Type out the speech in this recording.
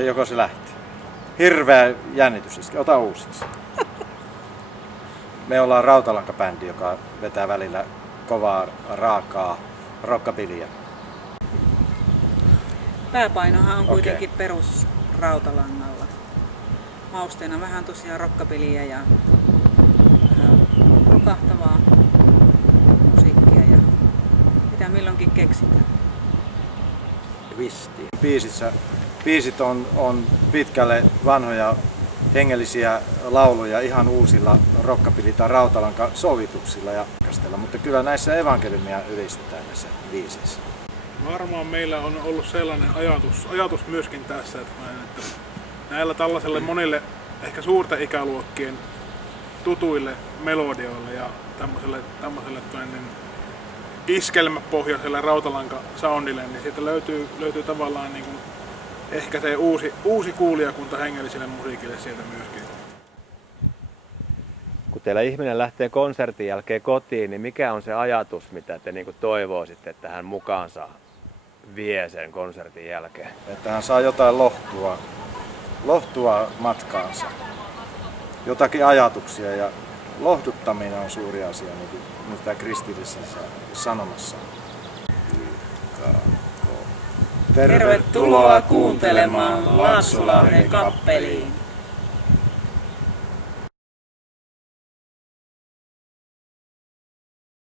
joko se lähtee. Hirveä jännitys iski. Ota uusiksi. Me ollaan rautalankabändi, joka vetää välillä kovaa, raakaa rockabillyä. Pääpainohan on kuitenkin perus rautalangalla. Mausteena vähän tosiaan rockabillyä ja rukahtavaa musiikkia ja mitä milloinkin keksitään. Twisti. Biisit on pitkälle vanhoja hengellisiä lauluja ihan uusilla rockabilly- tai rautalanka-sovituksilla ja kastella, mutta kyllä näissä evankeliumia ylistetään näissä biisissä. Varmaan meillä on ollut sellainen ajatus myöskin tässä, että näillä tällaiselle monille ehkä suurten ikäluokkien tutuille melodioille ja tämmöiselle iskelmäpohjaiselle rautalanka-soundille, niin siitä löytyy tavallaan niin kuin ehkä se uusi kuulijakunta hengelliselle musiikille sieltä myöskin. Kun teillä ihminen lähtee konsertin jälkeen kotiin, niin mikä on se ajatus, mitä te niin kuin toivoisitte, että hän mukaansa vie sen konsertin jälkeen? Että hän saa jotain lohtua matkaansa, jotakin ajatuksia ja lohduttaminen on suuri asia, niin kuin nyt kristillisessä sanomassa. Tervetuloa kuuntelemaan Laaksolahden kappeliin.